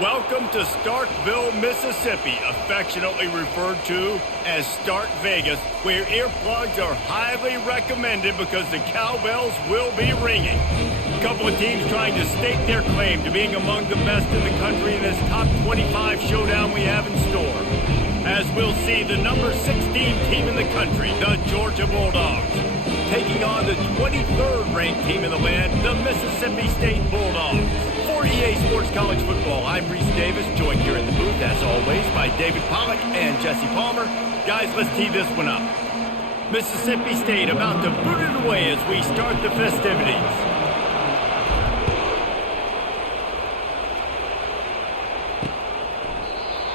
Welcome to Starkville, Mississippi, affectionately referred to as Stark Vegas, where earplugs are highly recommended because the cowbells will be ringing. A couple of teams trying to stake their claim to being among the best in the country in this top 25 showdown we have in store. As we'll see, the number 16 team in the country, the Georgia Bulldogs, taking on the 23rd ranked team in the land, the Mississippi State Bulldogs. For EA Sports College Football, I'm Reese Davis, joined here in the booth, as always, by David Pollack and Jesse Palmer. Guys, let's tee this one up. Mississippi State about to boot it away as we start the festivities.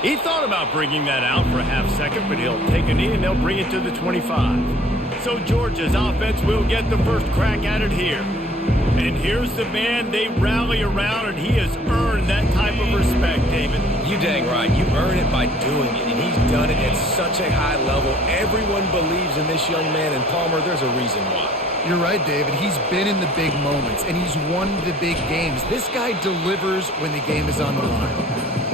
He thought about bringing that out for a half second, but he'll take a knee and they'll bring it to the 25. So Georgia's offense will get the first crack at it here. And here's the man they rally around, and he has earned that type of respect, David. You dang right. You earn it by doing it, and he's done it at such a high level. Everyone believes in this young man, and Palmer, there's a reason why. You're right, David. He's been in the big moments, and he's won the big games. This guy delivers when the game is on the line.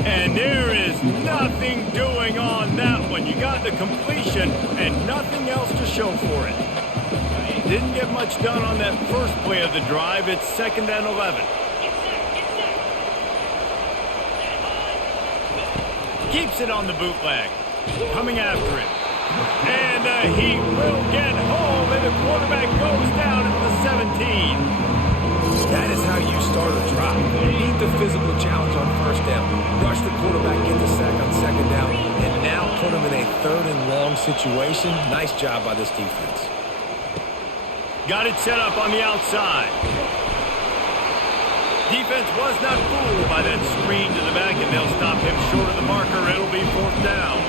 And there is nothing doing on that one. You got the completion and nothing else to show for it. Didn't get much done on that first play of the drive. It's 2nd and 11. Keeps it on the bootleg. Coming after it. And he will get home, and the quarterback goes down at the 17. That is how you start a drive. Beat the physical challenge on first down. Rush the quarterback, get the sack on 2nd down, and now put him in a 3rd and long situation. Nice job by this defense. Got it set up on the outside. Defense was not fooled by that screen to the back, and they'll stop him short of the marker. It'll be 4th down.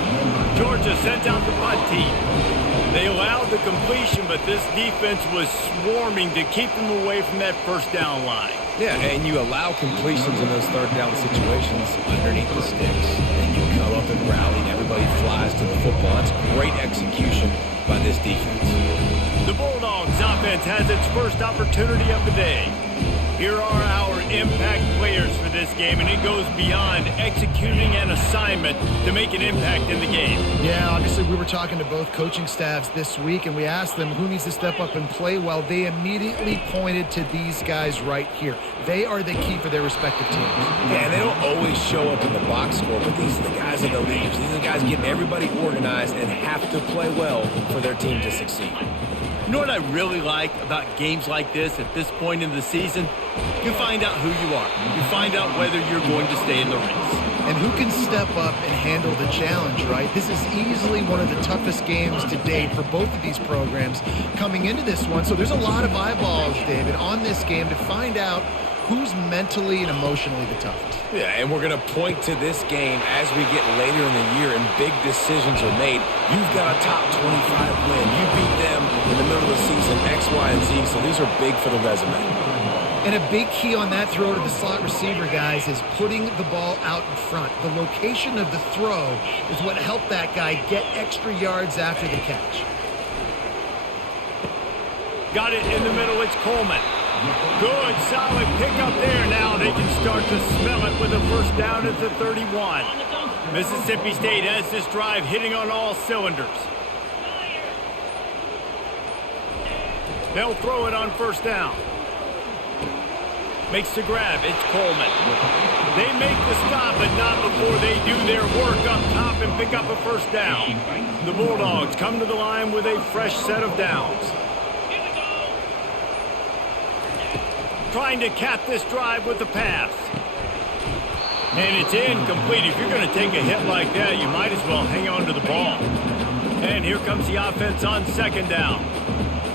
Georgia sent out the punt team. They allowed the completion, but this defense was swarming to keep them away from that first down line. Yeah, and you allow completions in those 3rd down situations underneath the sticks. And you come up and rally, and everybody flies to the football. That's great execution by this defense. The Bulldogs offense has its first opportunity of the day. Here are our impact players for this game, and it goes beyond executing an assignment to make an impact in the game. Yeah, obviously we were talking to both coaching staffs this week, and we asked them who needs to step up and play well. They immediately pointed to these guys right here. They are the key for their respective teams. Yeah, and they don't always show up in the box score, but these are the guys that are the leaders. These are the guys getting everybody organized and have to play well for their team to succeed. You know what I really like about games like this at this point in the season? You find out who you are. You find out whether you're going to stay in the race. And who can step up and handle the challenge, right? This is easily one of the toughest games to date for both of these programs coming into this one. So there's a lot of eyeballs, David, on this game to find out who's mentally and emotionally the toughest. Yeah, and we're going to point to this game as we get later in the year and big decisions are made. You've got a top 25 win. You beat them in the middle of the season, X, Y, and Z, so these are big for the resume. And a big key on that throw to the slot receiver, guys, is putting the ball out in front. The location of the throw is what helped that guy get extra yards after the catch. Got it in the middle. It's Coleman. Good, solid pickup there. Now they can start to smell it with a first down at the 31. Mississippi State has this drive hitting on all cylinders. They'll throw it on first down. Makes the grab. It's Coleman. They make the stop, but not before they do their work up top and pick up a first down. The Bulldogs come to the line with a fresh set of downs. Trying to cap this drive with the pass. And it's incomplete. If you're going to take a hit like that, you might as well hang on to the ball. And here comes the offense on 2nd down.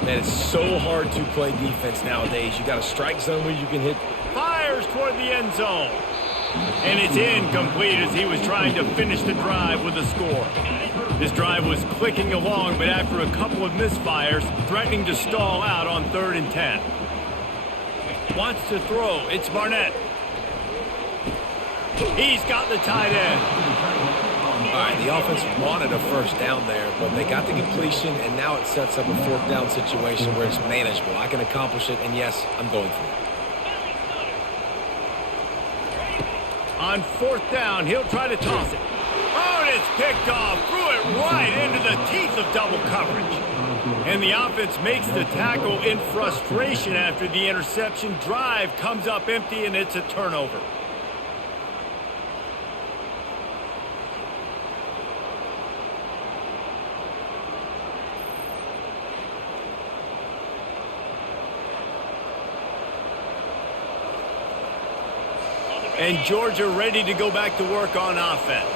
Man, it's so hard to play defense nowadays. You got a strike zone where you can hit. Fires toward the end zone. And it's incomplete as he was trying to finish the drive with a score. This drive was clicking along, but after a couple of misfires, threatening to stall out on 3rd and 10. Wants to throw. It's Barnett. He's got the tight end. All right, the offense wanted a first down there, but they got the completion, and now it sets up a 4th down situation where it's manageable. I can accomplish it, and yes, I'm going for it. On 4th down, he'll try to toss it. Oh, and it's picked off. Threw it right into the teeth of double coverage. And the offense makes the tackle in frustration after the interception. Drive comes up empty, and it's a turnover. And Georgia ready to go back to work on offense.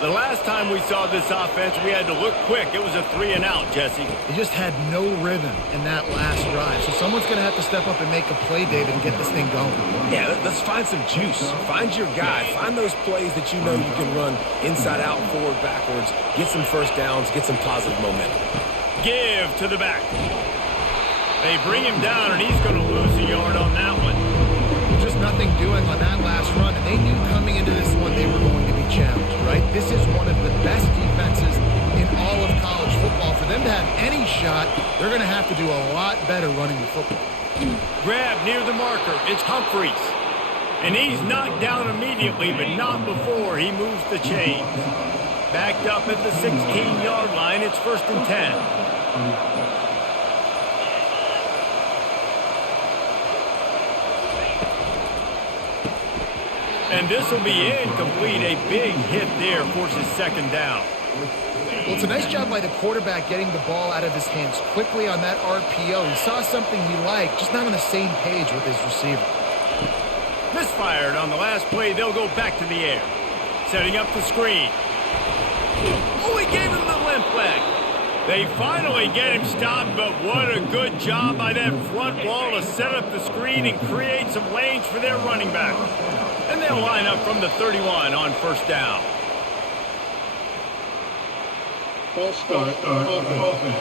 The last time we saw this offense, we had to look quick. It was a 3-and-out, Jesse. They just had no rhythm in that last drive. So someone's going to have to step up and make a play, David, and get this thing going. Yeah, let's find some juice. Find your guy. Find those plays that you know you can run inside out, forward, backwards. Get some first downs. Get some positive momentum. Give to the back. They bring him down, and he's going to lose a yard on that one. Just nothing doing on that last run, and they knew coming into this one they were going to be challenged, right? This is one of the best defenses in all of college football. For them to have any shot, they're going to have to do a lot better running the football. Grab near the marker. It's Humphreys. And he's knocked down immediately, but not before he moves the chains. Backed up at the 16-yard line. It's 1st and 10. And this will be incomplete. A big hit there forces 2nd down. Well, it's a nice job by the quarterback getting the ball out of his hands quickly on that RPO. He saw something he liked, just not on the same page with his receiver. Misfired on the last play. They'll go back to the air. Setting up the screen. Oh, he gave him the limp leg. They finally get him stopped, but what a good job by that front wall to set up the screen and create some lanes for their running back. And they'll line up from the 31 on 1st down. False start, offense.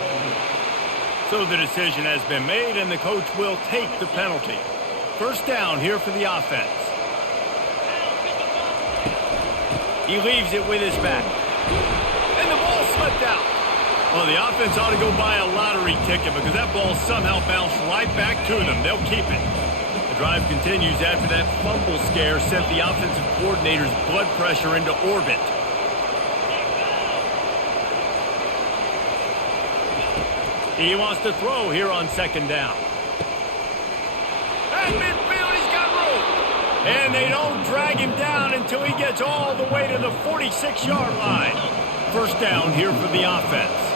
So the decision has been made, and the coach will take the penalty. 1st down here for the offense. He leaves it with his back. And the ball slipped out. Well, the offense ought to go buy a lottery ticket because that ball somehow bounced right back to them. They'll keep it. The drive continues after that fumble scare sent the offensive coordinator's blood pressure into orbit. He wants to throw here on 2nd down. At midfield, he's got room. And they don't drag him down until he gets all the way to the 46-yard line. 1st down here for the offense.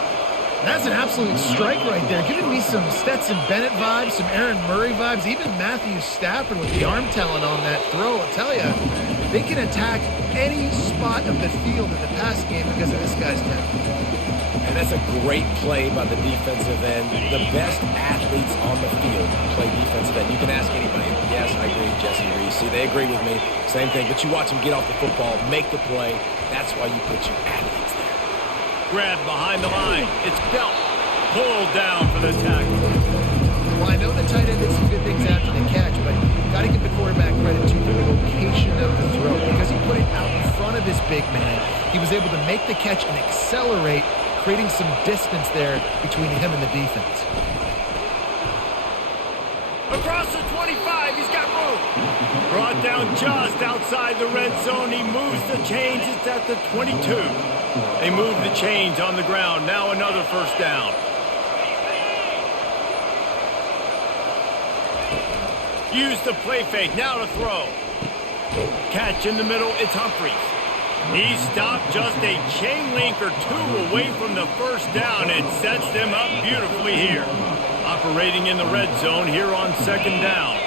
That's an absolute strike right there, giving me some Stetson Bennett vibes, some Aaron Murray vibes, even Matthew Stafford with the arm talent on that throw. I'll tell you, they can attack any spot of the field in the pass game because of this guy's talent. And that's a great play by the defensive end. The best athletes on the field play defensive end. You can ask anybody. Yes, I agree, Jesse Reese. See, they agree with me. Same thing. But you watch them get off the football, make the play. That's why you put your athletes there. Grabbed behind the line. It's Belt. Pulled down for the tackle. Well, I know the tight end did some good things after the catch, but got to give the quarterback credit to the location of the throw because he put it out in front of his big man. He was able to make the catch and accelerate, creating some distance there between him and the defense. Across the 25, he's got room. Brought down just outside the red zone. He moves the chains. It's at the 22. They move the chains on the ground. Now another 1st down. Use the play fake. Now to throw. Catch in the middle. It's Humphreys. He stopped just a chain link or two away from the 1st down and sets them up beautifully here. Operating in the red zone here on 2nd down.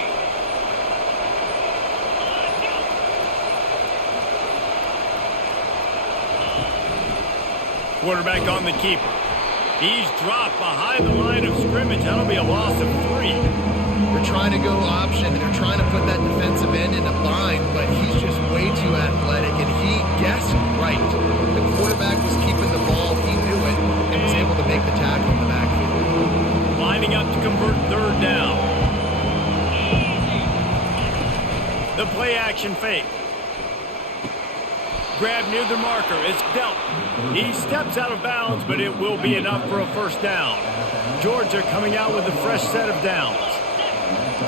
Quarterback on the keeper. He's dropped behind the line of scrimmage. That'll be a loss of 3. They're trying to go option, and they're trying to put that defensive end in a bind, but he's just way too athletic, and he guessed right. The quarterback was keeping the ball. He knew it and was able to make the tackle in the backfield. Lining up to convert 3rd down. The play action fake. Grab near the marker. It's Belt. He steps out of bounds, but it will be enough for a 1st down. Georgia coming out with a fresh set of downs.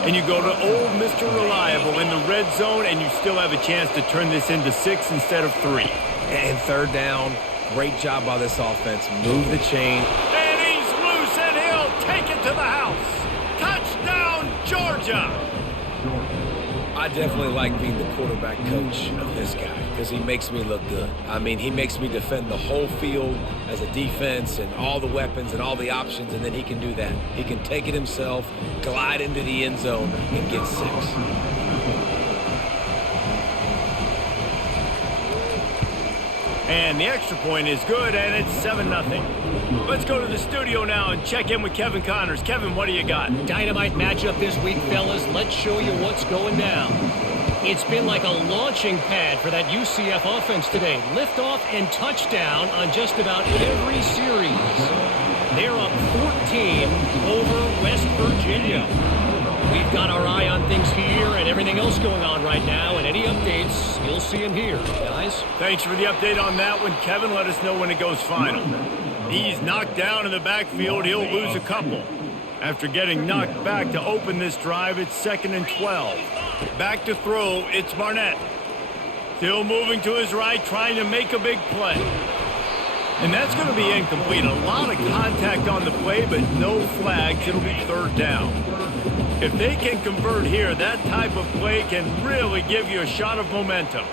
And you go to old Mr. Reliable in the red zone, and you still have a chance to turn this into 6 instead of 3. And third down, great job by this offense. Move the chain. And he's loose, and he'll take it to the house. Touchdown, Georgia! I definitely like being the quarterback coach of this guy because he makes me look good. I mean, he makes me defend the whole field as a defense and all the weapons and all the options, and then he can do that. He can take it himself, glide into the end zone, and get 6. And the extra point is good, and it's 7-0. Let's go to the studio now and check in with Kevin Connors. Kevin, what do you got? Dynamite matchup this week, fellas. Let's show you what's going down. It's been like a launching pad for that UCF offense today. Liftoff and touchdown on just about every series. They're up 14 over West Virginia. We've got our eye on things here and everything else going on right now, and any updates, you'll see them here, guys. Thanks for the update on that one, Kevin. Let us know when it goes final. He's knocked down in the backfield. He'll lose a couple. After getting knocked back to open this drive, it's 2nd and 12. Back to throw, it's Barnett. Still moving to his right, trying to make a big play. And that's going to be incomplete. A lot of contact on the play, but no flags. It'll be 3rd down. If they can convert here, that type of play can really give you a shot of momentum.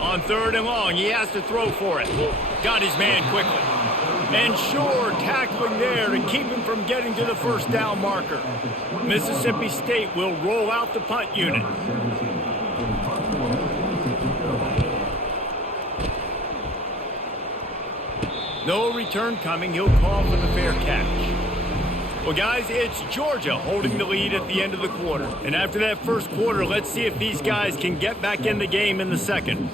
On 3rd and long, he has to throw for it. Got his man quickly. And Shore tackling there to keep him from getting to the 1st down marker. Mississippi State will roll out the punt unit. No return coming. He'll call for the fair catch. Well, guys, it's Georgia holding the lead at the end of the quarter. And after that first quarter, let's see if these guys can get back in the game in the second.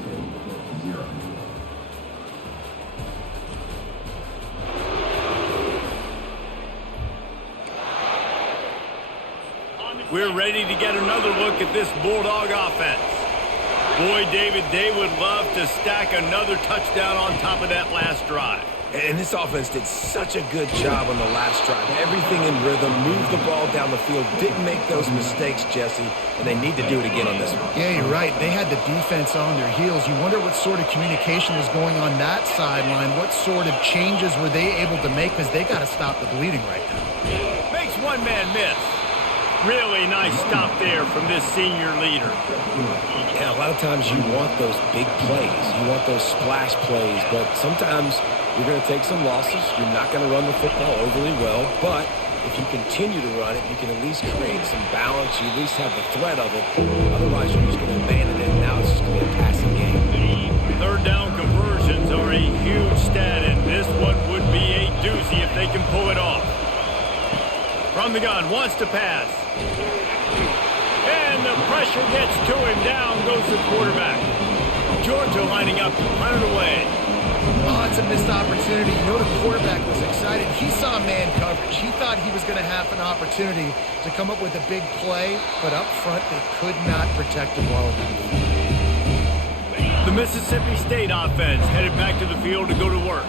We're ready to get another look at this Bulldog offense. Boy, David, they would love to stack another touchdown on top of that last drive. And this offense did such a good job on the last drive. Everything in rhythm, moved the ball down the field, didn't make those mistakes, Jesse, and they need to do it again on this one. Yeah, you're right. They had the defense on their heels. You wonder what sort of communication was going on that sideline. What sort of changes were they able to make, because they got to stop the bleeding right now. Makes one man miss. Really nice stop there from this senior leader. Yeah, a lot of times you want those big plays. You want those splash plays, but sometimes you're going to take some losses. You're not going to run the football overly well, but if you continue to run it, you can at least create some balance. You at least have the threat of it. Otherwise, you're just going to abandon it, and now it's just going to be a passing game. 3rd down conversions are a huge stat, and this one would be a doozy if they can pull it off. From the gun, wants to pass. And the pressure gets to him. Down goes the quarterback. Georgia lining up to punt it away. Oh, it's a missed opportunity. You know, the quarterback was excited. He saw man coverage. He thought he was going to have an opportunity to come up with a big play, but up front they could not protect him well enough. The Mississippi State offense headed back to the field to go to work.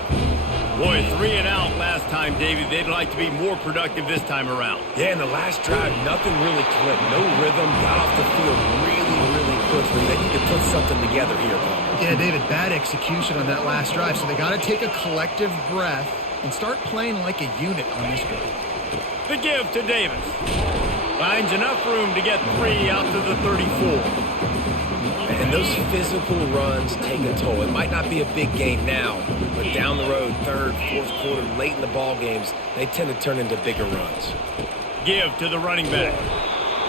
Boy, 3 and out last time, David. They'd like to be more productive this time around. Yeah, in the last drive, nothing really clicked. No rhythm, got off the field really quickly. They need to put something together here, Paul. Yeah, David, bad execution on that last drive, so they got to take a collective breath and start playing like a unit on this drive. The give to Davis. Finds enough room to get 3 out to the 34. And those physical runs take a toll. It might not be a big game now, but down the road, 3rd, 4th quarter, late in the ball games, they tend to turn into bigger runs. Give to the running back.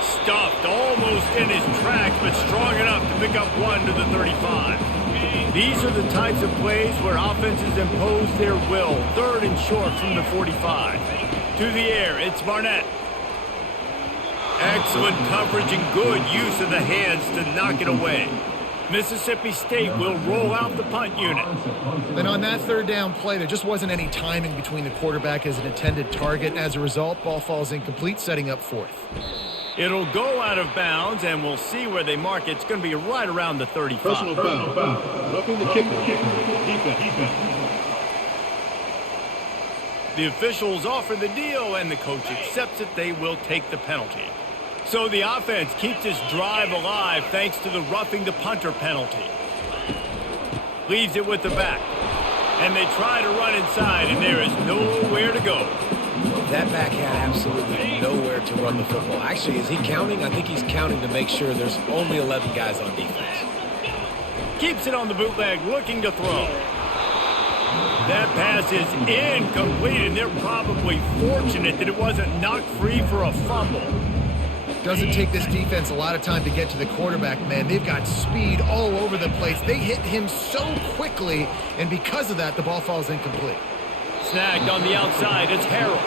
Stuffed almost in his tracks, but strong enough to pick up 1 to the 35. These are the types of plays where offenses impose their will. 3rd and short from the 45. To the air, it's Barnett. Excellent coverage and good use of the hands to knock it away. Mississippi State will roll out the punt unit. Then on that 3rd down play, there just wasn't any timing between the quarterback as an intended target. As a result, ball falls incomplete, setting up 4th. It'll go out of bounds, and we'll see where they mark it. It's going to be right around the 35. Personal foul. Roughing the kicker. Defense. The officials offer the deal, and the coach accepts it. They will take the penalty. So the offense keeps this drive alive thanks to the roughing the punter penalty. Leaves it with the back. And they try to run inside, and there is nowhere to go. That back had absolutely nowhere to run the football. Actually, is he counting? I think he's counting to make sure there's only 11 guys on defense. Keeps it on the bootleg, looking to throw. That pass is incomplete, and they're probably fortunate that it wasn't knocked free for a fumble. Doesn't take this defense a lot of time to get to the quarterback, man. They've got speed all over the place. They hit him so quickly, and because of that, the ball falls incomplete. Snagged on the outside, it's Harrell.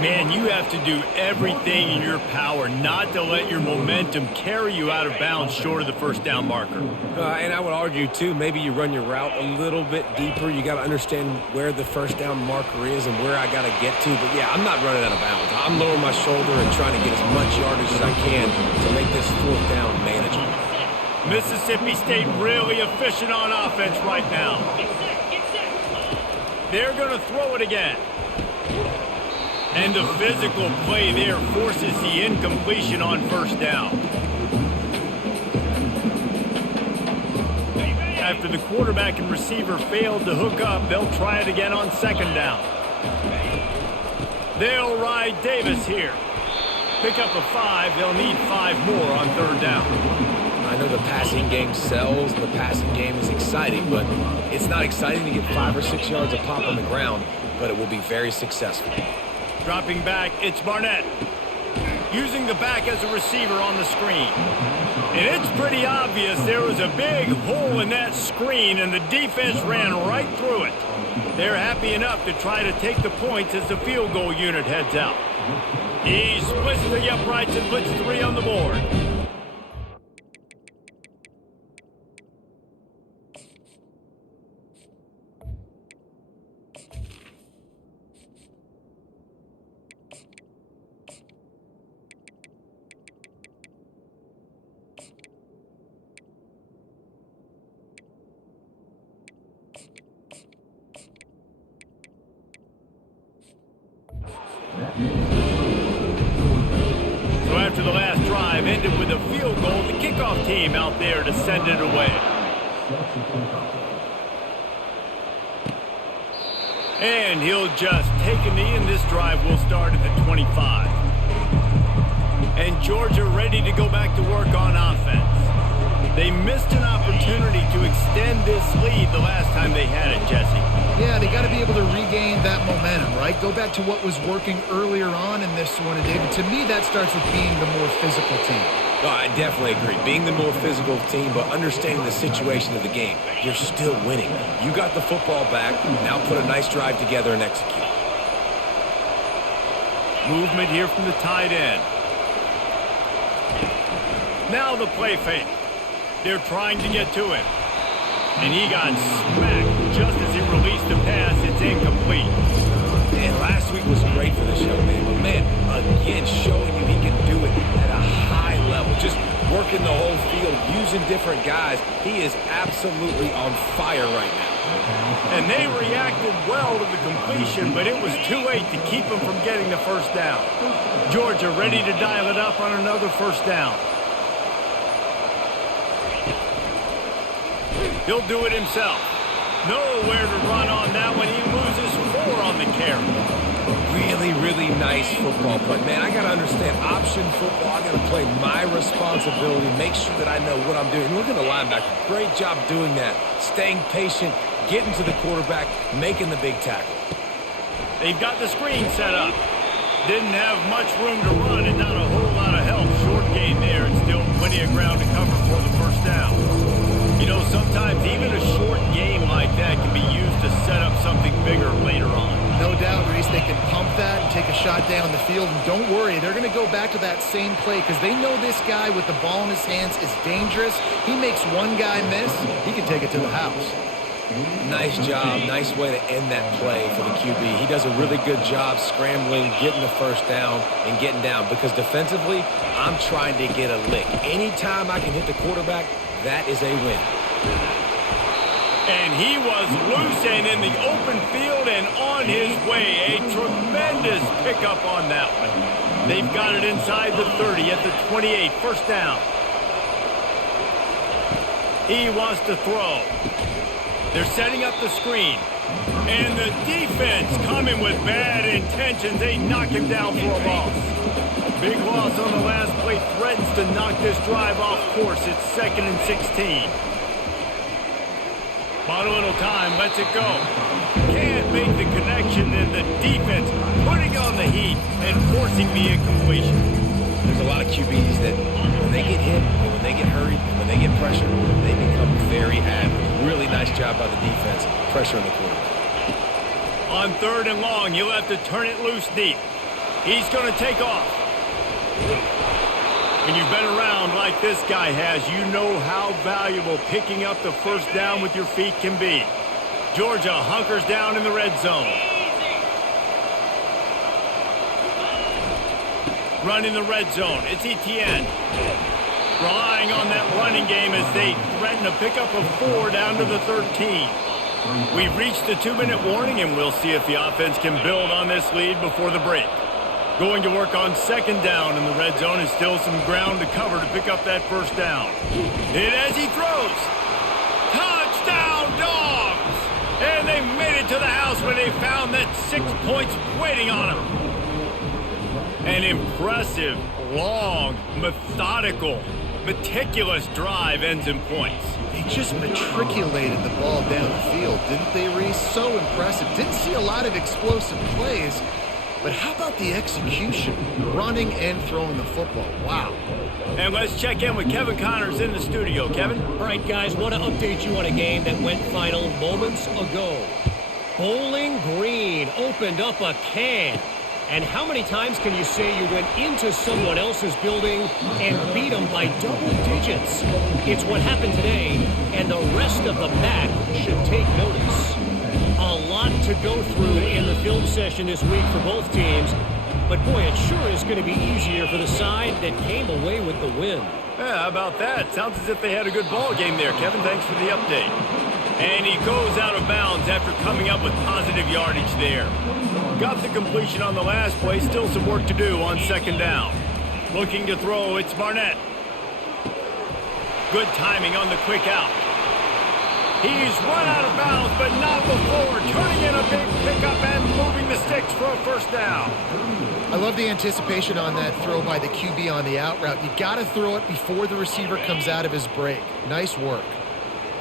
Man, you have to do everything in your power not to let your momentum carry you out of bounds short of the first down marker. And I would argue, too, maybe you run your route a little bit deeper. You got to understand where the first down marker is and where I got to get to. But, yeah, I'm not running out of bounds. I'm lowering my shoulder and trying to get as much yardage as I can to make this fourth down manageable. Mississippi State really efficient on offense right now. They're going to throw it again. And the physical play there forces the incompletion on first down. After the quarterback and receiver failed to hook up, they'll try it again on second down. They'll ride Davis here. Pick up a 5. They'll need 5 more on third down. I know the passing game sells, the passing game is exciting, but it's not exciting to get 5 or 6 yards of pop on the ground, but it will be very successful. Dropping back, it's Barnett. Using the back as a receiver on the screen. And it's pretty obvious there was a big hole in that screen, and the defense ran right through it. They're happy enough to try to take the points as the field goal unit heads out. He splits the uprights and puts 3 on the board. So after the last drive ended with a field goal, the kickoff team out there to send it away. And he'll just take a knee, and this drive will start at the 25. And Georgia ready to go back to work on offense. They missed an opportunity to extend this lead the last time they had it, Jesse. Yeah, they got to be able to regain that momentum, right? Go back to what was working earlier on in this one. And David, to me, that starts with being the more physical team. No, I definitely agree. Being the more physical team, but understanding the situation of the game. You're still winning. You got the football back. Now put a nice drive together and execute. Movement here from the tight end. Now the play fake. They're trying to get to him. And he got smacked just as he released the pass. It's incomplete. Man, last week was great for this young man. But, man, again, showing you he can do it at a high level. Just working the whole field, using different guys. He is absolutely on fire right now. And they reacted well to the completion, but it was too late to keep him from getting the first down. Georgia ready to dial it up on another first down. He'll do it himself. Nowhere to run on that one. He loses 4 on the carry. Really, really nice football play. Man, I got to understand option football. I got to play my responsibility, make sure that I know what I'm doing. Look at the linebacker. Great job doing that. Staying patient, getting to the quarterback, making the big tackle. They've got the screen set up. Didn't have much room to run and not a whole lot of help. Short gain there and still plenty of ground to cover for the first down. You know, sometimes even a short game like that can be used to set up something bigger later on. No doubt, Reese, they can pump that and take a shot down the field. And don't worry, they're going to go back to that same play because they know this guy with the ball in his hands is dangerous. He makes one guy miss, he can take it to the house. Nice job. Nice way to end that play for the QB. He does a really good job scrambling, getting the first down, and getting down. Because defensively, I'm trying to get a lick. Anytime I can hit the quarterback, that is a win. And he was loose and in the open field and on his way. A tremendous pickup on that one. They've got it inside the 30 at the 28. First down. He wants to throw. They're setting up the screen. And the defense coming with bad intentions. They knock him down for a loss. Big loss on the last play. Threatens to knock this drive off course. It's 2nd and 16. Bought a little time. Lets it go. Can't make the connection. And the defense putting on the heat and forcing the incompletion. There's a lot of QBs that when they get hit, and when they get hurried, and when they get pressure, they become very average. Really nice job by the defense, pressuring the quarterback. On 3rd and long, he'll have to turn it loose deep. He's going to take off. When you've been around like this guy has, you know how valuable picking up the first down with your feet can be. Georgia hunkers down in the red zone. Running the red zone. It's Etienne. Relying on that running game as they threaten to pick up a 4 down to the 13. We've reached the 2-minute warning, and we'll see if the offense can build on this lead before the break. Going to work on 2nd down in the red zone, and still some ground to cover to pick up that first down. And as he throws, touchdown Dogs! And they made it to the house when they found that 6 points waiting on them. An impressive, long, methodical, meticulous drive ends in points. They just matriculated the ball down the field, didn't they, Reese? So impressive. Didn't see a lot of explosive plays, but how about the execution? Running and throwing the football. Wow. And let's check in with Kevin Connors in the studio. Kevin? All right, guys, want to update you on a game that went final moments ago. Bowling Green opened up a can. And how many times can you say you went into someone else's building and beat them by double digits? It's what happened today, and the rest of the pack should take notice. A lot to go through in the film session this week for both teams, but boy, it sure is going to be easier for the side that came away with the win. Yeah, how about that? Sounds as if they had a good ball game there, Kevin. Thanks for the update. And he goes out of bounds after coming up with positive yardage there. Got the completion on the last play. Still some work to do on 2nd down. Looking to throw, it's Barnett. Good timing on the quick out. He's run out of bounds, but not before. Turning in a big pickup and moving the sticks for a first down. I love the anticipation on that throw by the QB on the out route. You got to throw it before the receiver comes out of his break. Nice work.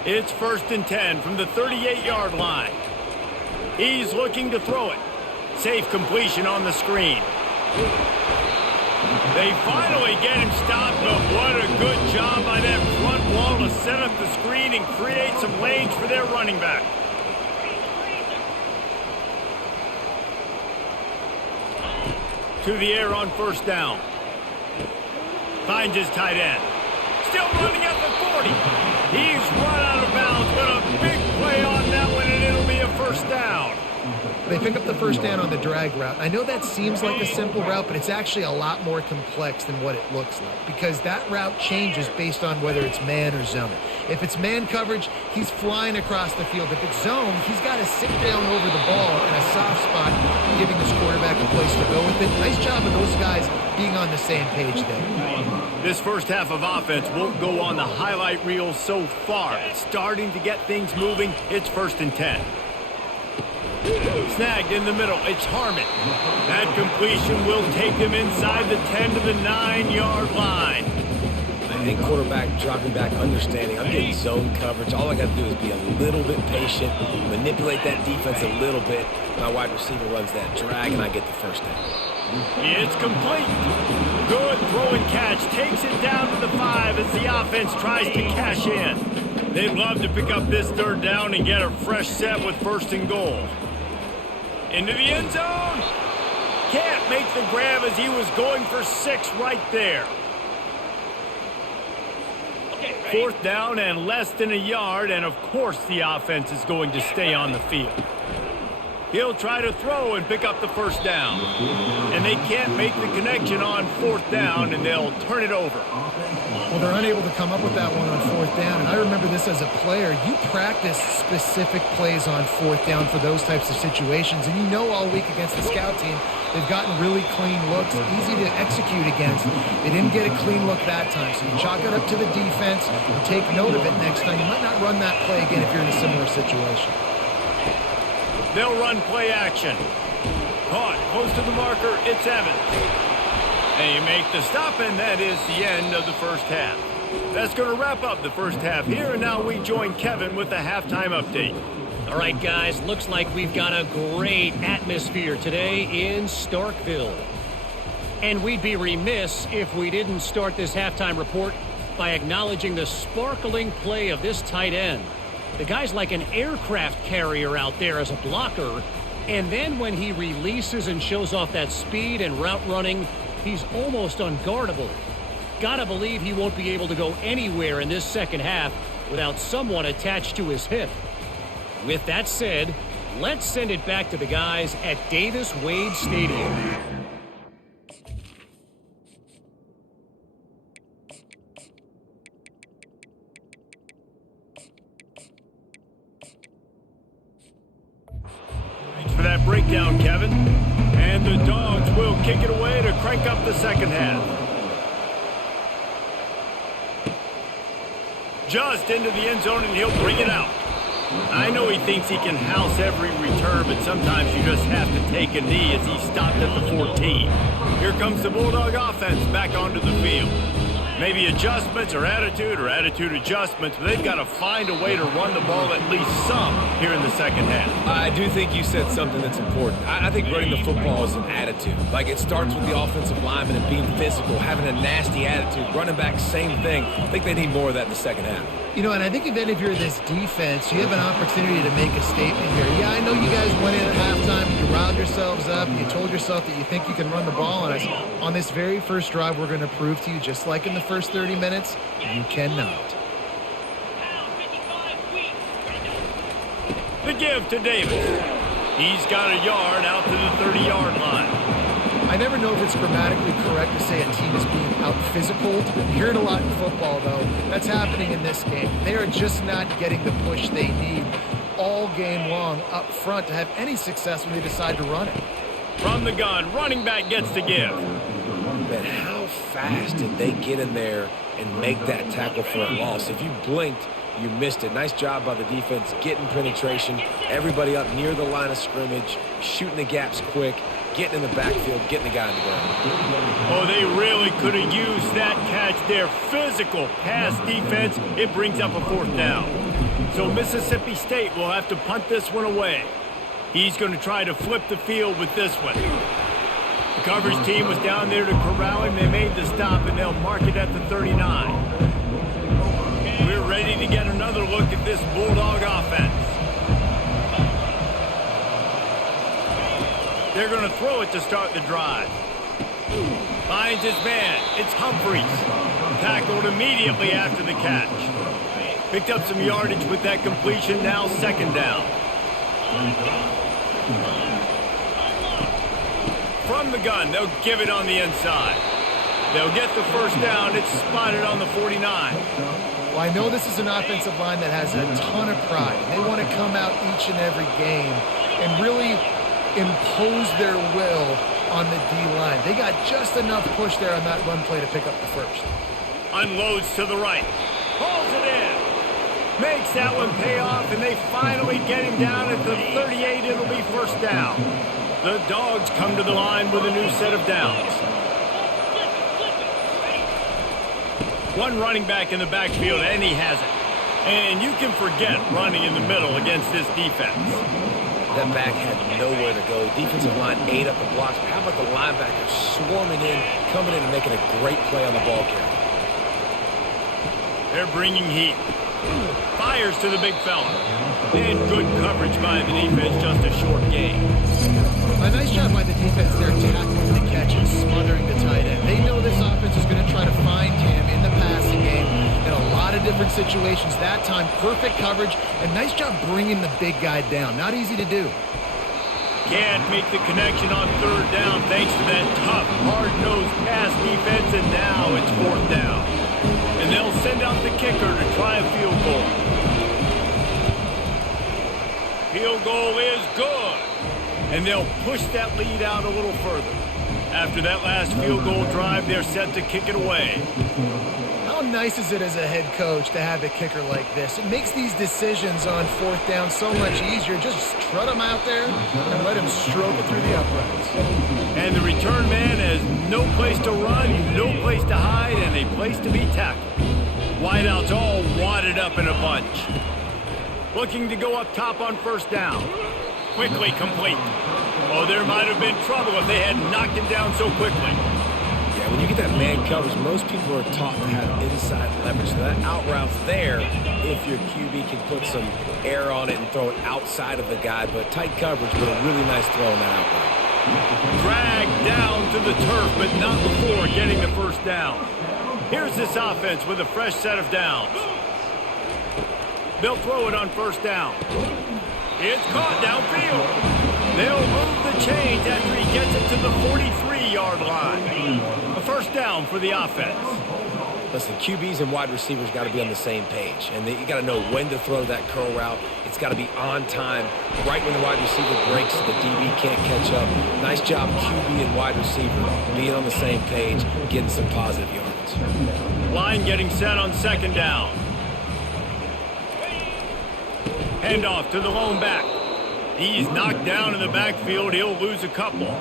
It's 1st and 10 from the 38-yard line. He's looking to throw it. Safe completion on the screen. They finally get him stopped, but what a good job by that front wall to set up the screen and create some lanes for their running back. To the air on 1st down. Finds his tight end. Still running at the 40. He's run out of bounds, but a big play on that one, and it'll be a first down. They pick up the first down on the drag route. I know that seems like a simple route, but it's actually a lot more complex than what it looks like because that route changes based on whether it's man or zone. If it's man coverage, he's flying across the field. If it's zone, he's got to sit down over the ball in a soft spot, giving his quarterback a place to go with it. Nice job of those guys being on the same page there. This first half of offense won't go on the highlight reel so far. It's starting to get things moving. It's 1st and 10. Snagged in the middle. It's Harmon. That completion will take them inside the 10 to the 9-yard line. I think quarterback dropping back, understanding I'm getting zone coverage. All I got to do is be a little bit patient, manipulate that defense a little bit. My wide receiver runs that drag, and I get the first down. It's complete. Good throw and catch. Takes it down to the 5 as the offense tries to cash in. They'd love to pick up this 3rd down and get a fresh set with 1st and goal. Into the end zone. Can't make the grab as he was going for 6 right there. 4th down and less than a yard, and of course the offense is going to stay on the field. He'll try to throw and pick up the first down. And they can't make the connection on fourth down, and they'll turn it over. Well, they're unable to come up with that one on fourth down, and I remember this as a player. You practice specific plays on fourth down for those types of situations, and you know all week against the scout team, they've gotten really clean looks, easy to execute against. They didn't get a clean look that time, so you chalk it up to the defense and take note of it next time. You might not run that play again if you're in a similar situation. They'll run play action. Caught close to the marker. It's Evans. They make the stop, and that is the end of the first half. That's going to wrap up the first half here, and now we join Kevin with the halftime update. All right, guys, looks like we've got a great atmosphere today in Starkville. And we'd be remiss if we didn't start this halftime report by acknowledging the sparkling play of this tight end. The guy's like an aircraft carrier out there as a blocker, and then when he releases and shows off that speed and route running, he's almost unguardable. Gotta believe he won't be able to go anywhere in this second half without someone attached to his hip. With that said, let's send it back to the guys at Davis Wade Stadium. For that breakdown, Kevin. And the Dogs will kick it away to crank up the second half. Just into the end zone, and he'll bring it out. I know he thinks he can house every return, but sometimes you just have to take a knee as he stopped at the 14. Here comes the Bulldog offense back onto the field. Maybe adjustments or attitude adjustments, but they've got to find a way to run the ball at least some here in the second half. I do think you said something that's important. I think running the football is an attitude. Like, it starts with the offensive lineman and being physical, having a nasty attitude. Running back, same thing. I think they need more of that in the second half. You know, and I think even if you're this defense, you have an opportunity to make a statement here. Yeah, I know you guys went in at halftime, you riled yourselves up, you told yourself that you think you can run the ball on us. On this very first drive, we're going to prove to you, just like in the first 30 minutes, you cannot. The give to Davis. He's got a yard out to the 30-yard line. I never know if it's grammatically correct to say a team is being out-physicaled. You hear it a lot in football, though. That's happening in this game. They are just not getting the push they need all game long up front to have any success when they decide to run it. From the gun, running back gets the give. Man, how fast did they get in there and make that tackle for a loss? If you blinked, you missed it. Nice job by the defense, getting penetration, everybody up near the line of scrimmage, shooting the gaps quick, getting in the backfield, getting the guy on the ground. Oh, they really could have used that catch there. Physical pass defense. It brings up a fourth down. So Mississippi State will have to punt this one away. He's going to try to flip the field with this one. The coverage team was down there to corral him. They made the stop, and they'll mark it at the 39. We're ready to get another look at this Bulldog offense. They're going to throw it to start the drive. Finds his man. It's Humphreys. Tackled immediately after the catch. Picked up some yardage with that completion. Now second down. From the gun, they'll give it on the inside. They'll get the first down. It's spotted on the 49. Well, I know this is an offensive line that has a ton of pride. They want to come out each and every game and really impose their will on the D-line. They got just enough push there on that run play to pick up the first. Unloads to the right. Pulls it in. Makes that one pay off, and they finally get him down at the 38. It'll be first down. The Dogs come to the line with a new set of downs. One running back in the backfield, and he has it. And you can forget running in the middle against this defense. That back had nowhere to go. Defensive line ate up the blocks. But how about the linebackers swarming in, coming in and making a great play on the ball carrier? They're bringing heat. Fires to the big fella. And good coverage by the defense, just a short gain. A nice job by the defense there, tackling the catch and smothering the tight end. They know this offense is going to try to find him in the passing game in a lot of different situations. That time, perfect coverage, and nice job bringing the big guy down. Not easy to do. can't make the connection on third down thanks to that tough, hard-nosed pass defense, and now it's fourth down. And they'll send out the kicker to try a field goal. Field goal is good. And they'll push that lead out a little further. After that last field goal drive, they're set to kick it away. How nice is it as a head coach to have a kicker like this? It makes these decisions on fourth down so much easier. Just trot him out there and let him stroke it through the uprights. And the return man has no place to run, no place to hide, and a place to be tackled. Wideouts all wadded up in a bunch. Looking to go up top on first down. Quickly complete. Oh, there might have been trouble if they had knocked him down so quickly. Yeah, when you get that man coverage, most people are taught to have inside leverage. So that out route's there if your QB can put some air on it and throw it outside of the guy. But tight coverage with a really nice throw on that out route. Dragged down to the turf, but not before getting the first down. Here's this offense with a fresh set of downs. They'll throw it on first down. It's caught downfield. They'll move the chains after he gets it to the 43-yard line. A first down for the offense. Listen, QBs and wide receivers got to be on the same page. And you got to know when to throw that curl route. It's got to be on time, right when the wide receiver breaks so the DB can't catch up. Nice job, QB and wide receiver, being on the same page, getting some positive yards. Line getting set on second down. Handoff to the lone back. He's knocked down in the backfield. He'll lose a couple.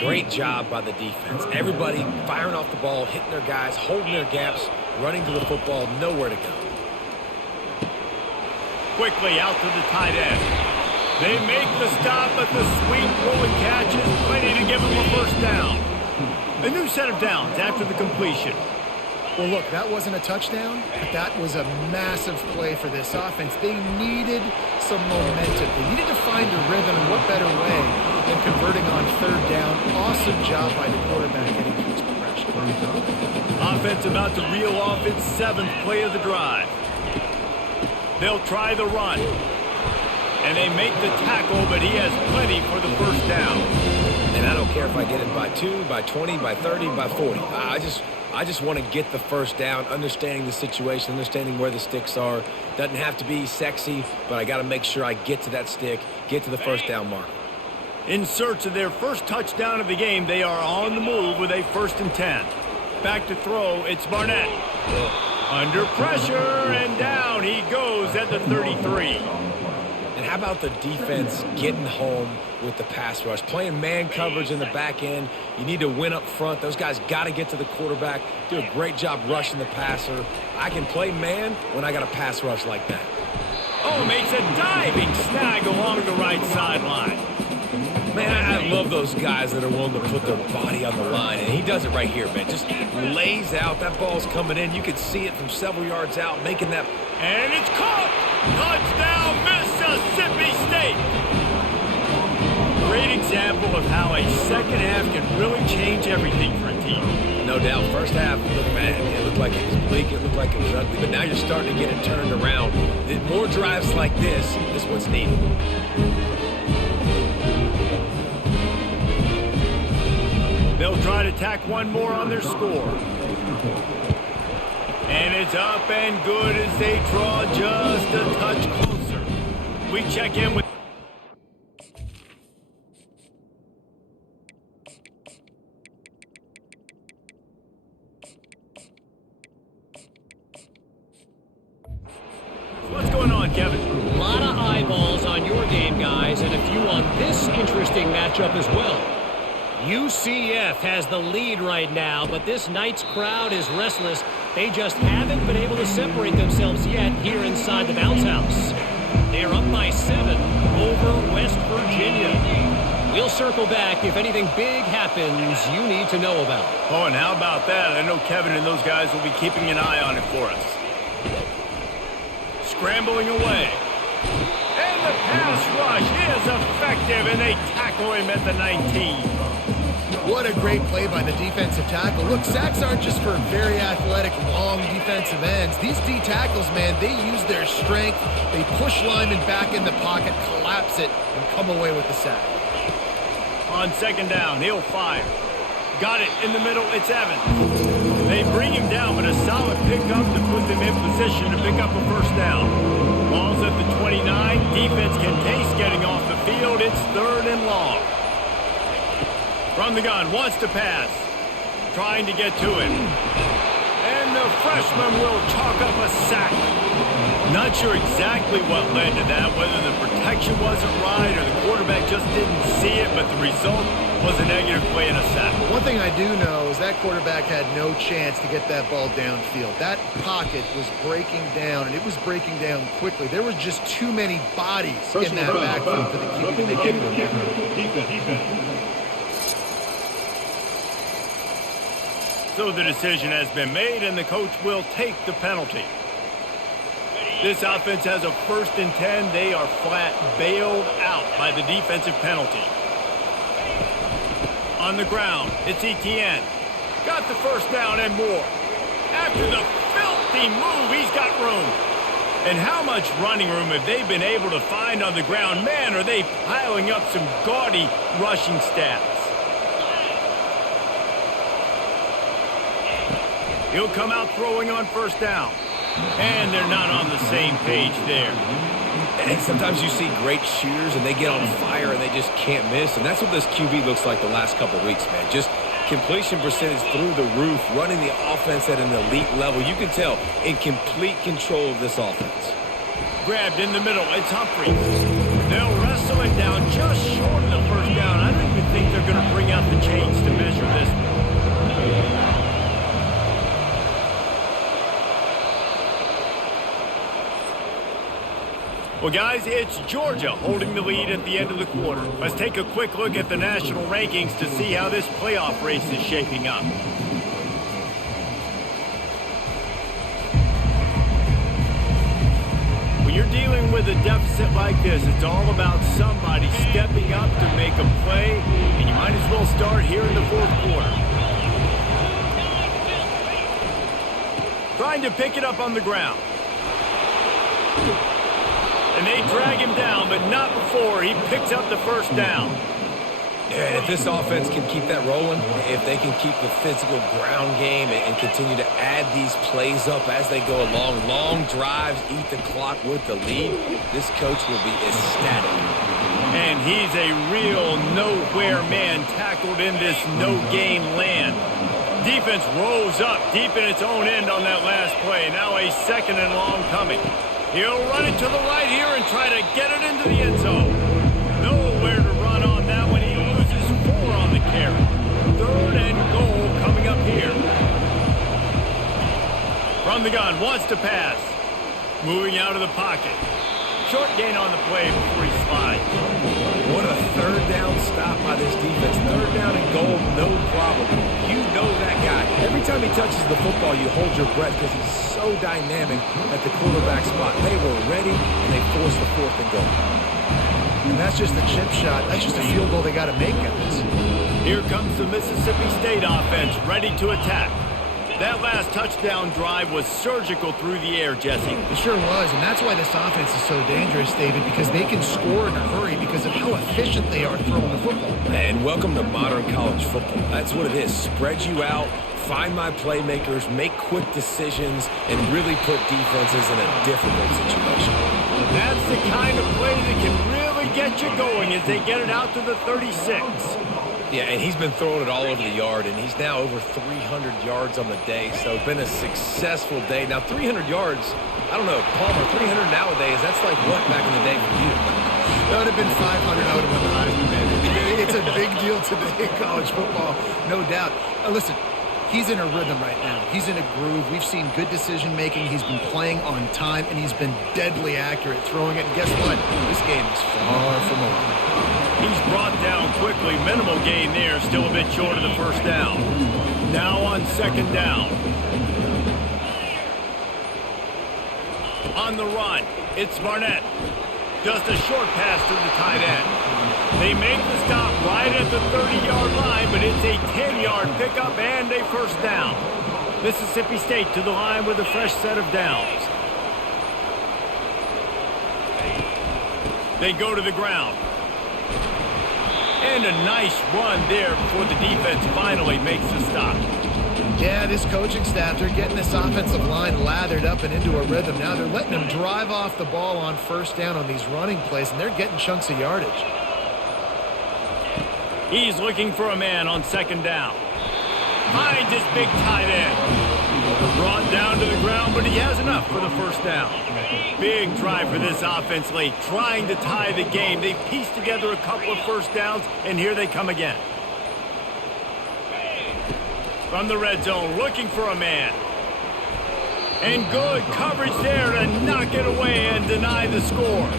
Great job by the defense. Everybody firing off the ball, hitting their guys, holding their gaps, running to the football, nowhere to go. Quickly out to the tight end. They make the stop, but the sweep rolling catch is plenty to give him a first down. A new set of downs after the completion. Well, look, that wasn't a touchdown, but that was a massive play for this offense. They needed some momentum. They needed to find a rhythm, and what better way than converting on third down. Awesome job by the quarterback getting to his progression. Offense about to reel off its seventh play of the drive. They'll try the run. And they make the tackle, but he has plenty for the first down. And I don't care if I get it by 2, by 20, by 30, by 40. I just want to get the first down, understanding the situation, understanding where the sticks are. Doesn't have to be sexy, but I got to make sure I get to that stick, get to the first down mark. In search of their first touchdown of the game, they are on the move with a 1st and 10. Back to throw, it's Barnett. Under pressure, and down he goes at the 33. And how about the defense getting home with the pass rush? Playing man coverage in the back end. You need to win up front. Those guys got to get to the quarterback. Do a great job rushing the passer. I can play man when I got a pass rush like that. Oh, makes a diving snag along the right sideline. Man, I love those guys that are willing to put their body on the line. And he does it right here, man. Just lays out. That ball's coming in. You can see it from several yards out, making that. And it's caught. Touchdown, Mississippi State. Great example of how a second half can really change everything for a team. No doubt. First half, it looked like it was bleak. It looked like it was ugly. But now you're starting to get it turned around. More drives like this is what's needed. They'll try to tack one more on their score. And it's up and good as they draw just a touch closer. We check in with... What's going on, Kevin? A lot of eyeballs on your game, guys, and a few on this interesting matchup as well. UCF has the lead right now, but this night's crowd is restless. They just haven't been able to separate themselves yet here inside the bounce house. They are up by 7 over West Virginia. We'll circle back if anything big happens you need to know about. Oh, and how about that? I know Kevin and those guys will be keeping an eye on it for us. Scrambling away. And the pass rush is effective, and they tackle him at the 19. What a great play by the defensive tackle. Look, sacks aren't just for very athletic, long defensive ends. These D tackles, man, they use their strength. They push linemen back in the pocket, collapse it, and come away with the sack. On second down, he'll fire. Got it in the middle, it's Evans. They bring him down, but a solid pickup to put them in position to pick up a first down. Ball's at the 29. Defense can taste getting off the field. It's 3rd and long. From the gun, wants to pass. Trying to get to him. And the freshman will chalk up a sack. Not sure exactly what led to that, whether the protection wasn't right or the quarterback just didn't see it, but the result was a negative play and a sack. One thing I do know is that quarterback had no chance to get that ball downfield. That pocket was breaking down, and it was breaking down quickly. There were just too many bodies in that backfield for the QB to make it. So the decision has been made, and the coach will take the penalty. This offense has a 1st and 10. They are flat bailed out by the defensive penalty. On the ground, it's Etienne. Got the first down and more. After the filthy move, he's got room. And how much running room have they been able to find on the ground? Man, are they piling up some gaudy rushing stats. He'll come out throwing on first down. And they're not on the same page there. And sometimes you see great shooters and they get on fire and they just can't miss. And that's what this QB looks like the last couple of weeks, man. Just completion percentage through the roof, running the offense at an elite level. You can tell in complete control of this offense. Grabbed in the middle. It's Humphries. They'll wrestle it down just short of the first down. I don't even think they're going to bring out the chains to measure this. Well, guys, it's Georgia holding the lead at the end of the quarter. Let's take a quick look at the national rankings to see how this playoff race is shaping up. When you're dealing with a deficit like this, it's all about somebody stepping up to make a play, and you might as well start here in the 4th quarter. Trying to pick it up on the ground. And they drag him down, but not before he picks up the first down. Yeah, if this offense can keep that rolling, if they can keep the physical ground game and continue to add these plays up as they go along, long drives, eat the clock with the lead, this coach will be ecstatic. And he's a real nowhere man tackled in this no-gain land. Defense rolls up deep in its own end on that last play. Now a 2nd and long coming. He'll run it to the right here and try to get it into the end zone. Nowhere to run on that one. He loses 4 on the carry. 3rd and goal coming up here. From the gun, wants to pass. Moving out of the pocket. Short gain on the play before he slides. What a 3rd down stop by this defense. 3rd down and goal, no problem. You know that guy. Every time he touches the football, you hold your breath because he's so dynamic at the quarterback spot. They were ready, and they forced the 4th and goal. And that's just a chip shot. That's just a field goal they got to make, guys. Here comes the Mississippi State offense, ready to attack. That last touchdown drive was surgical through the air, Jesse. It sure was, and that's why this offense is so dangerous, David, because they can score in a hurry because of how efficient they are throwing the football. And welcome to modern college football. That's what it is. Spread you out, find my playmakers, make quick decisions, and really put defenses in a difficult situation. That's the kind of play that can really get you going as they get it out to the 36. Yeah, and he's been throwing it all over the yard, and he's now over 300 yards on the day, so been a successful day. Now, 300 yards, I don't know, Palmer, 300 nowadays, that's like what back in the day for you? That would have been 500. I would have won the Heisman, man. It's a big deal today in college football, no doubt. Listen, he's in a rhythm right now. He's in a groove. We've seen good decision-making. He's been playing on time, and he's been deadly accurate throwing it. And guess what? This game is far from over. He's brought down quickly. Minimal gain there. Still a bit short of the first down. Now on 2nd down. On the run, it's Barnett. Just a short pass to the tight end. They make the stop right at the 30-yard line, but it's a 10-yard pickup and a first down. Mississippi State to the line with a fresh set of downs. They go to the ground. And a nice run there before the defense finally makes the stop. Yeah, this coaching staff, they're getting this offensive line lathered up and into a rhythm. Now they're letting them drive off the ball on first down on these running plays, and they're getting chunks of yardage. He's looking for a man on second down. Finds his big tight end. Brought down to the ground, but he has enough for the first down. Big drive for this offense late, trying to tie the game. They pieced together a couple of first downs, and here they come again. From the red zone, looking for a man. And good coverage there to knock it away and deny the score.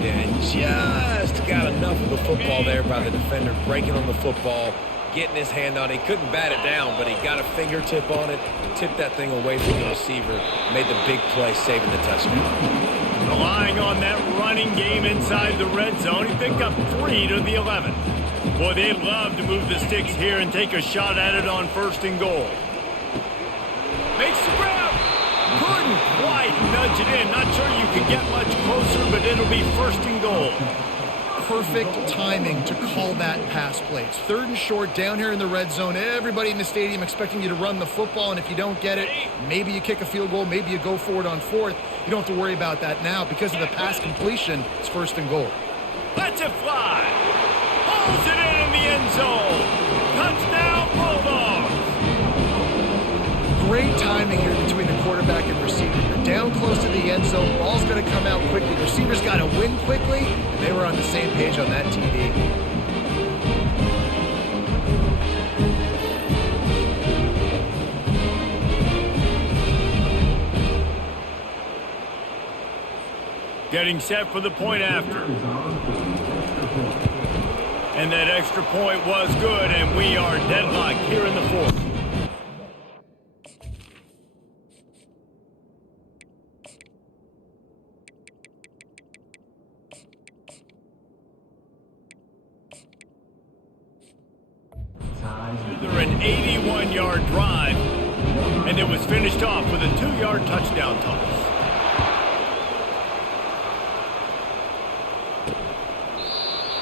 And just got enough of the football there by the defender, breaking on the football, getting his hand on it. He couldn't bat it down, but he got a fingertip on it, tipped that thing away from the receiver, made the big play, saving the touchdown. Relying on that running game inside the red zone, he picked up 3 to the 11. Boy, they love to move the sticks here and take a shot at it on first and goal. Makes the grab. Couldn't quite nudge it in. Not sure you can get much closer, but it'll be first and goal. Perfect timing to call that pass play. It's third and short down here in the red zone. Everybody in the stadium expecting you to run the football, and if you don't get it, maybe you kick a field goal, maybe you go for it on fourth. You don't have to worry about that now. Because of the pass completion, it's first and goal. Lets it fly. Pulls it in the end zone. Touchdown, Bulldogs. Great timing here between the quarterback and receiver. You're down close to the end zone. Ball's going to come out quickly. Receivers got to win quickly, and they were on the same page on that TD. Getting set for the point after. And that extra point was good, and we are deadlocked here in the fourth. They're an 81-yard drive, and it was finished off with a 2-yard touchdown toss.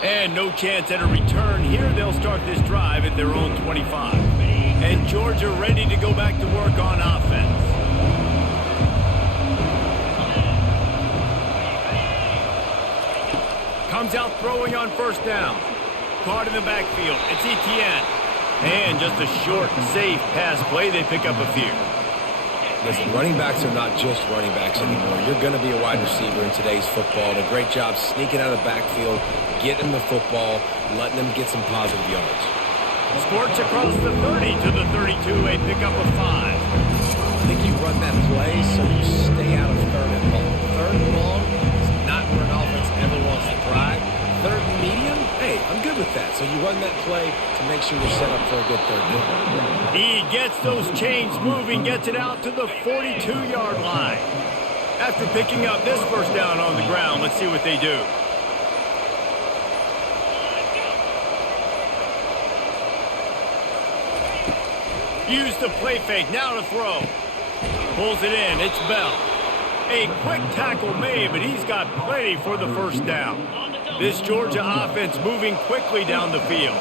And no chance at a return here. They'll start this drive at their own 25. And Georgia ready to go back to work on offense. Comes out throwing on first down. Caught in the backfield. It's Etienne. And just a short, safe pass play. They pick up a few. Listen, running backs are not just running backs anymore. You're going to be a wide receiver in today's football. And a great job sneaking out of the backfield, getting the football, letting them get some positive yards. Sports across the 30 to the 32. A pickup of 5. I think you run that play so you stay out of third and long. Third and long is not where an offense ever wants to thrive. Third and medium, hey, I'm good with that. So you run that play to make sure you're set up for a good third down. He gets those chains moving, gets it out to the 42-yard line. After picking up this first down on the ground, let's see what they do. Use the play fake, now to throw. Pulls it in, it's Bell. A quick tackle made, but he's got plenty for the first down. This Georgia offense moving quickly down the field.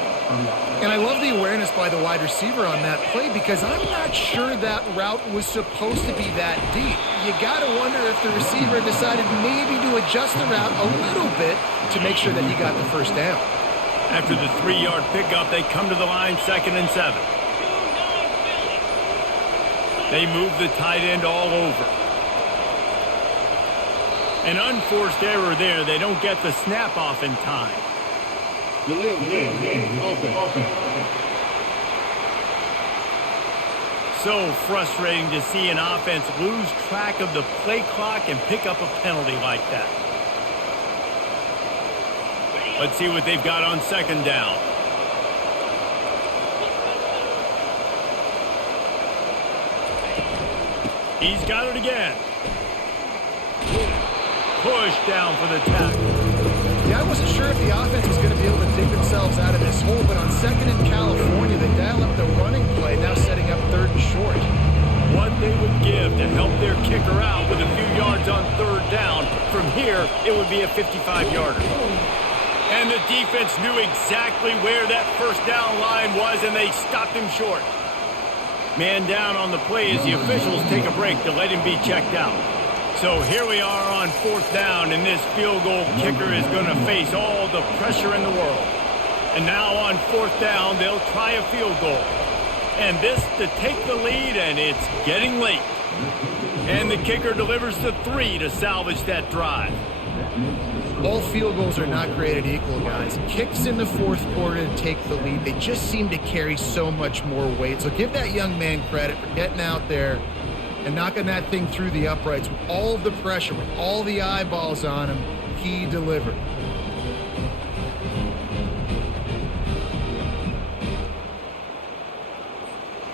And I love the awareness by the wide receiver on that play because I'm not sure that route was supposed to be that deep. You got to wonder if the receiver decided maybe to adjust the route a little bit to make sure that he got the first down. After the 3-yard pickup, they come to the line 2nd and 7. They move the tight end all over. An unforced error there. They don't get the snap off in time. So frustrating to see an offense lose track of the play clock and pick up a penalty like that. Let's see what they've got on 2nd down. He's got it again. Push down for the tackle. Yeah, I wasn't sure if the offense was going to be able to dig themselves out of this hole, but on 2nd in California, they dial up the running play, now setting up 3rd and short. What they would give to help their kicker out with a few yards on 3rd down. From here, it would be a 55-yarder. And the defense knew exactly where that first down line was, and they stopped him short. Man down on the play as the officials take a break to let him be checked out. So here we are on 4th down, and this field goal kicker is going to face all the pressure in the world. And now on 4th down, they'll try a field goal. And this to take the lead, and it's getting late. And the kicker delivers the 3 to salvage that drive. All field goals are not created equal, guys. Kicks in the 4th quarter to take the lead. They just seem to carry so much more weight. So give that young man credit for getting out there and knocking that thing through the uprights with all of the pressure, with all the eyeballs on him. He delivered.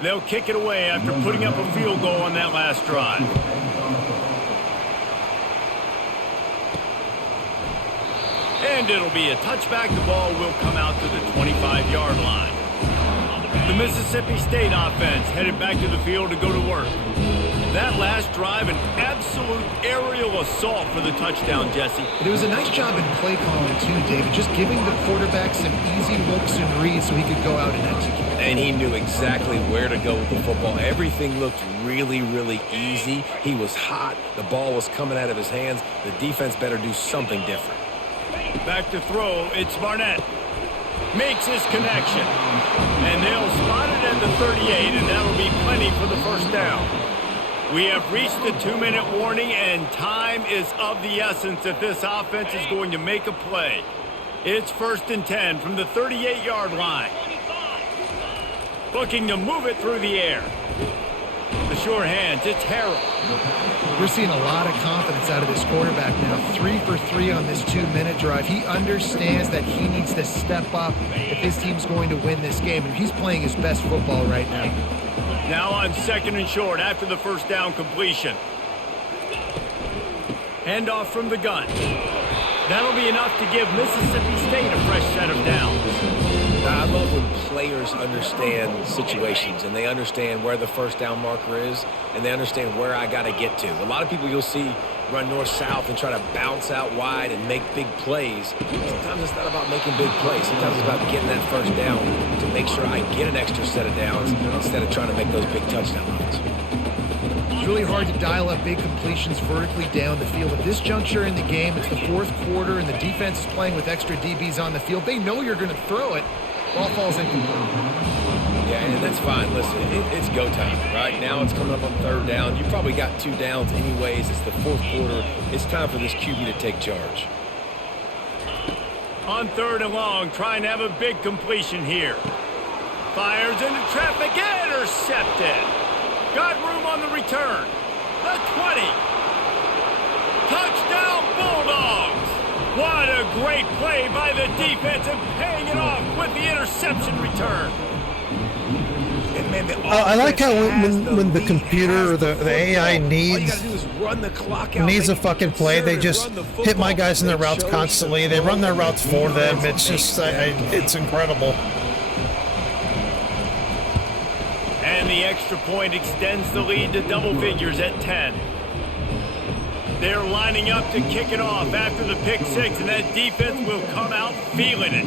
They'll kick it away after putting up a field goal on that last drive. And it'll be a touchback. The ball will come out to the 25-yard line. The Mississippi State offense headed back to the field to go to work. That last drive, an absolute aerial assault for the touchdown, Jesse. It was a nice job in play calling, too, David, just giving the quarterback some easy looks and reads so he could go out and execute. And he knew exactly where to go with the football. Everything looked really, really easy. He was hot. The ball was coming out of his hands. The defense better do something different. Back to throw, it's Barnett. Makes his connection. And they'll spot it at the 38, and that'll be plenty for the first down. We have reached the 2-minute warning, and time is of the essence if this offense is going to make a play. It's 1st and 10 from the 38-yard line. Looking to move it through the air. The sure hands, it's Harrell. We're seeing a lot of confidence out of this quarterback now. 3 for 3 on this 2-minute drive. He understands that he needs to step up if his team's going to win this game, and he's playing his best football right now. Now on 2nd and short after the first down completion. Handoff from the gun. That'll be enough to give Mississippi State a fresh set of downs. I love when players understand situations and they understand where the first down marker is and they understand where I got to get to. A lot of people you'll see run north-south and try to bounce out wide and make big plays. Sometimes it's not about making big plays. Sometimes it's about getting that first down to make sure I get an extra set of downs instead of trying to make those big touchdown runs. It's really hard to dial up big completions vertically down the field. At this juncture in the game, it's the 4th quarter, and the defense is playing with extra DBs on the field. They know you're going to throw it. Ball falls incomplete. Yeah, and that's fine. Listen, it's go time, right? Now it's coming up on 3rd down. You probably got 2 downs anyways. It's the 4th quarter. It's time for this QB to take charge. On 3rd and long, trying to have a big completion here. Fires into traffic, intercepted. Got room on the return. The 20. Touchdown Bulldogs. What a great play by the defense and paying it off with the interception return. I like how when the computer or the AI needs a fucking play, they just hit my guys in their routes constantly. They run their routes for them. It's just, it's incredible. And the extra point extends the lead to double figures at 10. They're lining up to kick it off after the pick 6, and that defense will come out feeling it.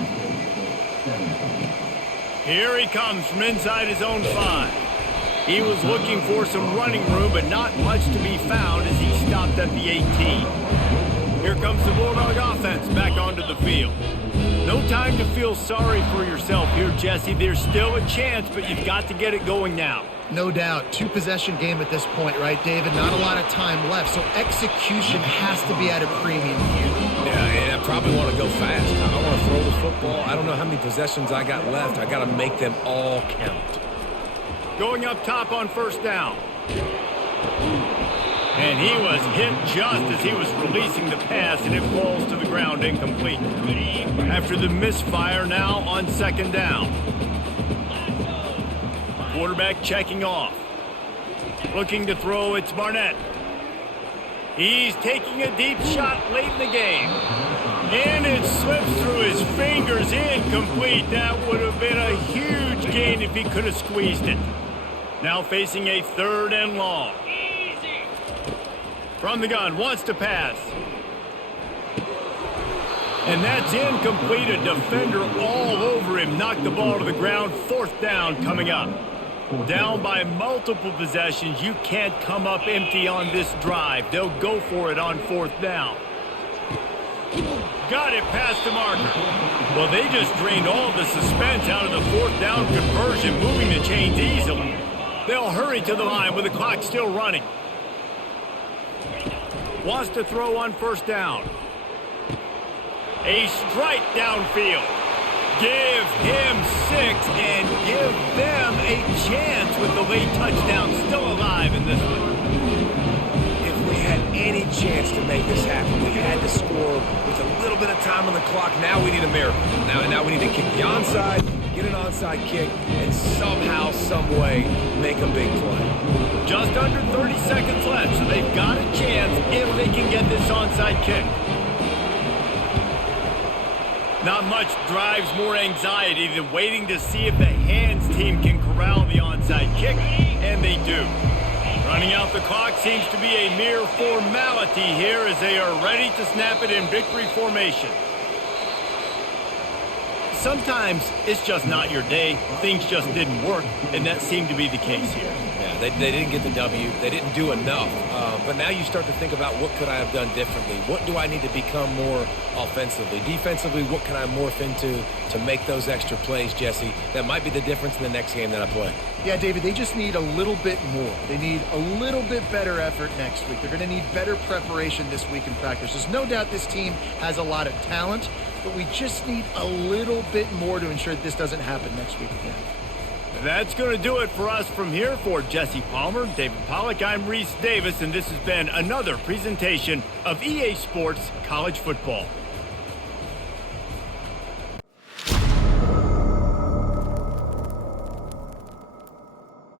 Here he comes from inside his own 5. He was looking for some running room, but not much to be found as he stopped at the 18. Here comes the Bulldog offense back onto the field. No time to feel sorry for yourself here, Jesse. There's still a chance, but you've got to get it going now. No doubt. 2-possession game at this point, right, David? Not a lot of time left, so execution has to be at a premium here. Yeah, and I probably want to go fast. I want to throw the football. I don't know how many possessions I got left. I got to make them all count. Going up top on 1st down. And he was hit just as he was releasing the pass, and it falls to the ground incomplete. After the misfire, now on 2nd down. Quarterback checking off. Looking to throw, it's Barnett. He's taking a deep shot late in the game. And it slips through his fingers, incomplete. That would have been a huge gain if he could have squeezed it. Now facing a 3rd and long. From the gun, wants to pass. And that's incomplete. A defender all over him. Knocked the ball to the ground. 4th down coming up. Down by multiple possessions. You can't come up empty on this drive. They'll go for it on 4th down. Got it past the marker. Well, they just drained all the suspense out of the 4th down conversion, moving the chains easily. They'll hurry to the line with the clock still running. Wants to throw on 1st down. A strike downfield. Give him 6 and give them a chance with the late touchdown still alive in this one. If we had any chance to make this happen, we had to score with a little bit of time on the clock. Now we need a miracle. Now we need to kick the onside, get an onside kick, and somehow, some way, make a big play. Just under 30 seconds left, so they've got a chance if they can get this onside kick. Not much drives more anxiety than waiting to see if the hands team can corral the onside kick, and they do. Running out the clock seems to be a mere formality here as they are ready to snap it in victory formation. Sometimes it's just not your day. Things just didn't work, and that seemed to be the case here. Yeah, they didn't get the W. They didn't do enough. But now you start to think about what could I have done differently? What do I need to become more offensively? Defensively, what can I morph into to make those extra plays, Jesse? That might be the difference in the next game that I play. Yeah, David, they just need a little bit more. They need a little bit better effort next week. They're going to need better preparation this week in practice. There's no doubt this team has a lot of talent, but we just need a little bit more to ensure that this doesn't happen next week again. That's going to do it for us from here. For Jesse Palmer, David Pollack, I'm Reese Davis, and this has been another presentation of EA Sports College Football.